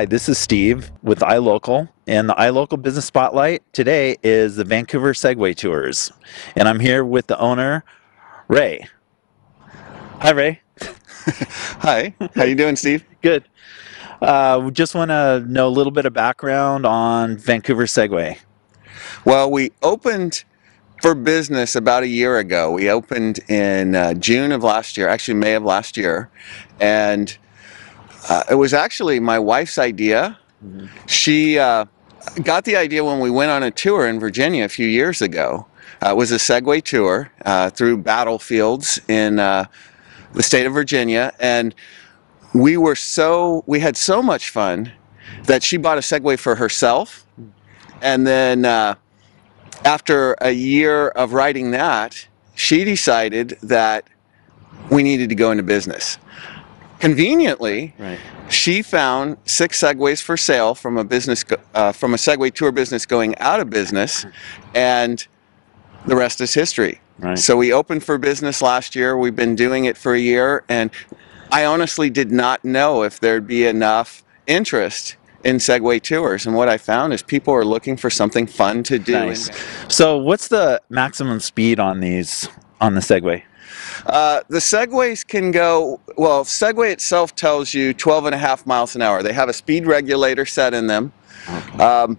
Hi, this is Steve with iLocal, and the iLocal Business Spotlight today is the Vancouver Segway Tours, and I'm here with the owner, Ray. Hi, Ray. Hi, how you doing, Steve? Good. We just want to know a little bit of background on Vancouver Segway. Well, we opened for business about a year ago. We opened in June of last year, actually May of last year, and it was actually my wife's idea. She got the idea when we went on a tour in Virginia a few years ago. It was a Segway tour through battlefields in the state of Virginia, and we had so much fun that she bought a Segway for herself, and then after a year of riding that, she decided that we needed to go into business. Conveniently, Right. she found 6 Segways for sale from a Segway tour business going out of business, and the rest is history. Right. So we opened for business last year. We've been doing it for a year, and I honestly did not know if there'd be enough interest in Segway tours. And what I found is people are looking for something fun to do. Nice. So, what's the maximum speed on the Segway? The Segways can go, well, Segway itself tells you 12.5 miles an hour. They have a speed regulator set in them. I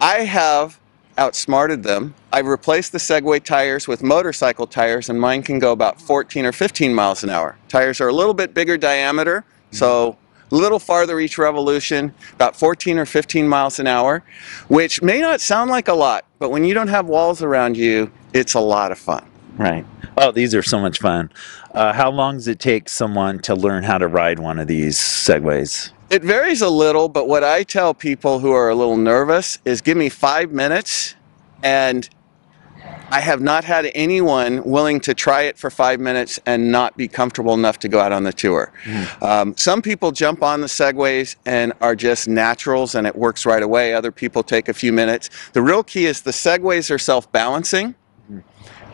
have outsmarted them. I've replaced the Segway tires with motorcycle tires, and mine can go about 14 or 15 miles an hour. Tires are a little bit bigger diameter, so a little farther each revolution, about 14 or 15 miles an hour, which may not sound like a lot, but when you don't have walls around you, it's a lot of fun. Right. Oh, these are so much fun. How long does it take someone to learn how to ride one of these Segways? It varies a little, but what I tell people who are a little nervous is give me 5 minutes, and I have not had anyone willing to try it for 5 minutes and not be comfortable enough to go out on the tour. Some people jump on the Segways and are just naturals and it works right away. Other people take a few minutes. The real key is the Segways are self-balancing,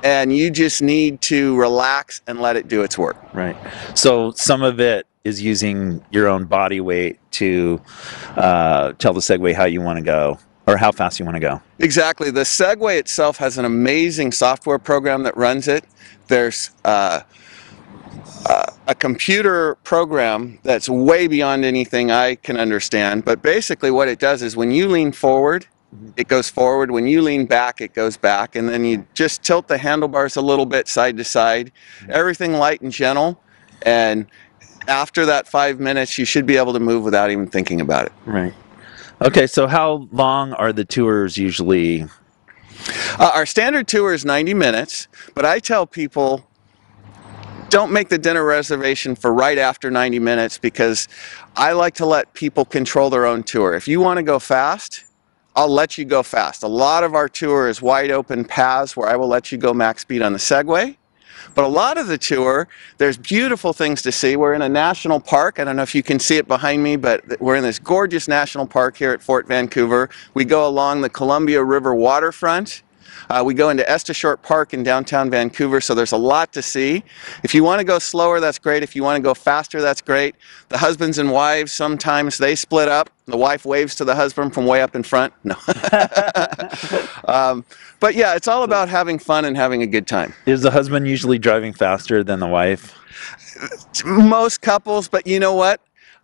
and you just need to relax and let it do its work. Right. So some of it is using your own body weight to tell the Segway how you want to go or how fast you want to go. Exactly. The Segway itself has an amazing software program that runs it. There's a computer program that's way beyond anything I can understand. But basically what it does is when you lean forward, it goes forward. When you lean back, it goes back. And then you just tilt the handlebars a little bit side to side. Everything light and gentle. And after that 5 minutes, you should be able to move without even thinking about it. Right. Okay, so how long are the tours usually? Our standard tour is 90 minutes, but I tell people don't make the dinner reservation for right after 90 minutes because I like to let people control their own tour. If you want to go fast, I'll let you go fast. A lot of our tour is wide open paths where I will let you go max speed on the Segway. But a lot of the tour, there's beautiful things to see. We're in a national park. I don't know if you can see it behind me, but we're in this gorgeous national park here at Fort Vancouver. We go along the Columbia River waterfront. We go into Esteshort Park in downtown Vancouver, so there's a lot to see. If you want to go slower, that's great. If you want to go faster, that's great. The husbands and wives, sometimes they split up. The wife waves to the husband from way up in front. No. But yeah, it's all about having fun and having a good time. Is the husband usually driving faster than the wife? Most couples, but you know what?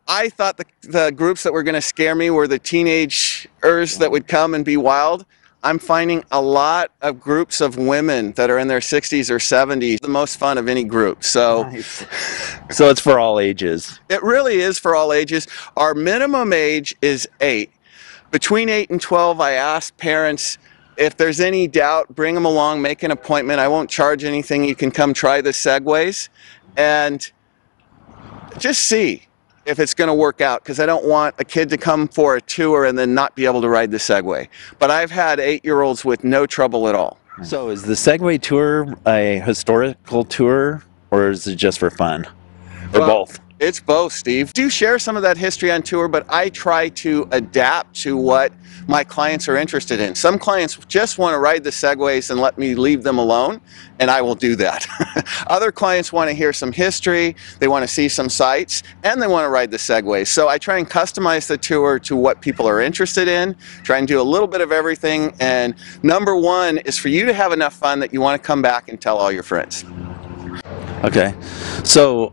I thought the groups that were going to scare me were the teenagers that would come and be wild. I'm finding a lot of groups of women that are in their 60s or 70s, the most fun of any group. So, Nice. So it's for all ages. it really is for all ages. Our minimum age is 8. Between 8 and 12, I ask parents if there's any doubt, bring them along, make an appointment. I won't charge anything. You can come try the Segways and just see if it's going to work out, because I don't want a kid to come for a tour and then not be able to ride the Segway. But I've had 8-year-olds with no trouble at all. So is the Segway tour a historical tour or is it just for fun? Or Well, both? It's both, Steve. Do share some of that history on tour, but I try to adapt to what my clients are interested in. Some clients just want to ride the segways and let me leave them alone, and I will do that. Other clients want to hear some history, they want to see some sights, and they want to ride the segways. So I try and customize the tour to what people are interested in, try and do a little bit of everything, and number one is for you to have enough fun that you want to come back and tell all your friends. Okay, so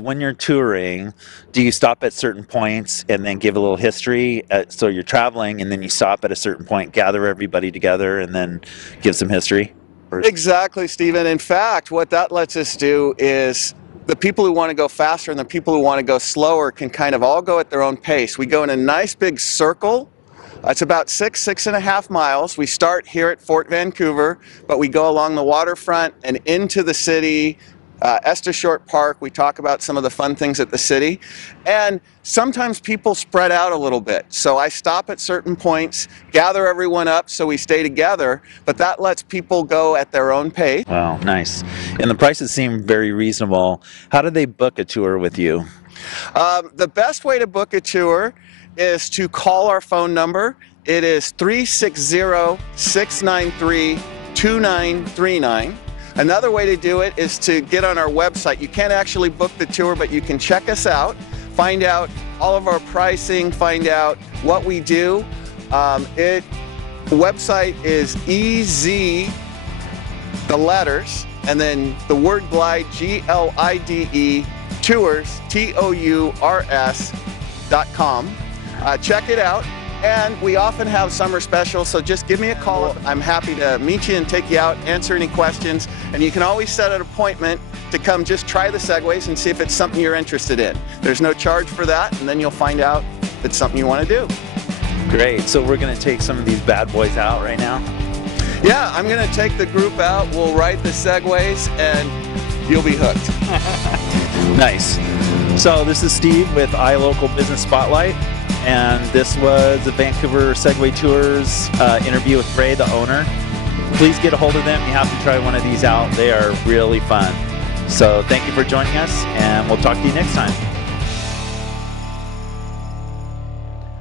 when you're touring, do you stop at certain points and then give a little history? So you're traveling and then you stop at a certain point, gather everybody together, and then give some history? Exactly, Stephen. In fact, what that lets us do is the people who want to go faster and the people who want to go slower can kind of all go at their own pace. We go in a nice big circle. It's about 6.5 miles. We start here at Fort Vancouver, but we go along the waterfront and into the city. Estes Short Park, we talk about some of the fun things at the city. And sometimes people spread out a little bit. So I stop at certain points, gather everyone up so we stay together, but that lets people go at their own pace. Wow, nice. And the prices seem very reasonable. How do they book a tour with you? The best way to book a tour is to call our phone number. It is 360-693-2939. Another way to do it is to get on our website. You can't actually book the tour, but you can check us out, find out all of our pricing, find out what we do. The website is EZ, the letters, and then the word glide, GLIDE, tours, TOURS.com. Check it out. And we often have summer specials, so just give me a call. I'm happy to meet you and take you out, answer any questions. And you can always set an appointment to come just try the segways and see if it's something you're interested in. There's no charge for that, and then you'll find out if it's something you want to do. Great. So we're going to take some of these bad boys out right now? Yeah, I'm going to take the group out. We'll ride the segways, and you'll be hooked. Nice. So this is Steve with iLocal Business Spotlight. And this was the Vancouver Segway Tours interview with Ray, the owner. Please get a hold of them. You have to try one of these out. They are really fun. So thank you for joining us, and we'll talk to you next time.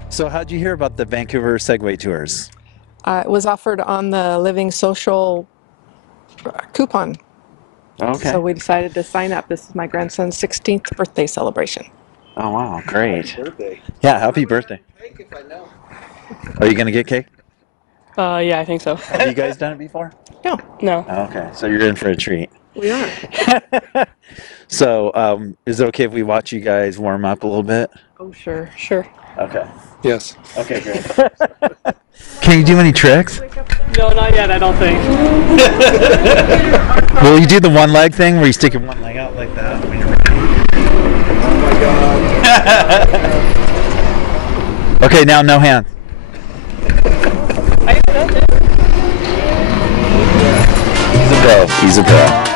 So how'd you hear about the Vancouver Segway Tours? It was offered on the Living Social coupon. Okay. So we decided to sign up. This is my grandson's 16th birthday celebration. Oh, wow. Great. Happy birthday. Yeah, happy birthday. Cake if I know. Are you going to get cake? Yeah, I think so. Have you guys done it before? No, No. Okay, so you're in for a treat. we are. So is it okay if we watch you guys warm up a little bit? Oh, sure. Sure. Okay. Yes. Okay, great. Can you do any tricks? No, not yet, I don't think. Will you do the one leg thing where you stick your one leg out like that when you're running? Oh my God. Okay, now no hands. I got it. He's a pro. He's a pro.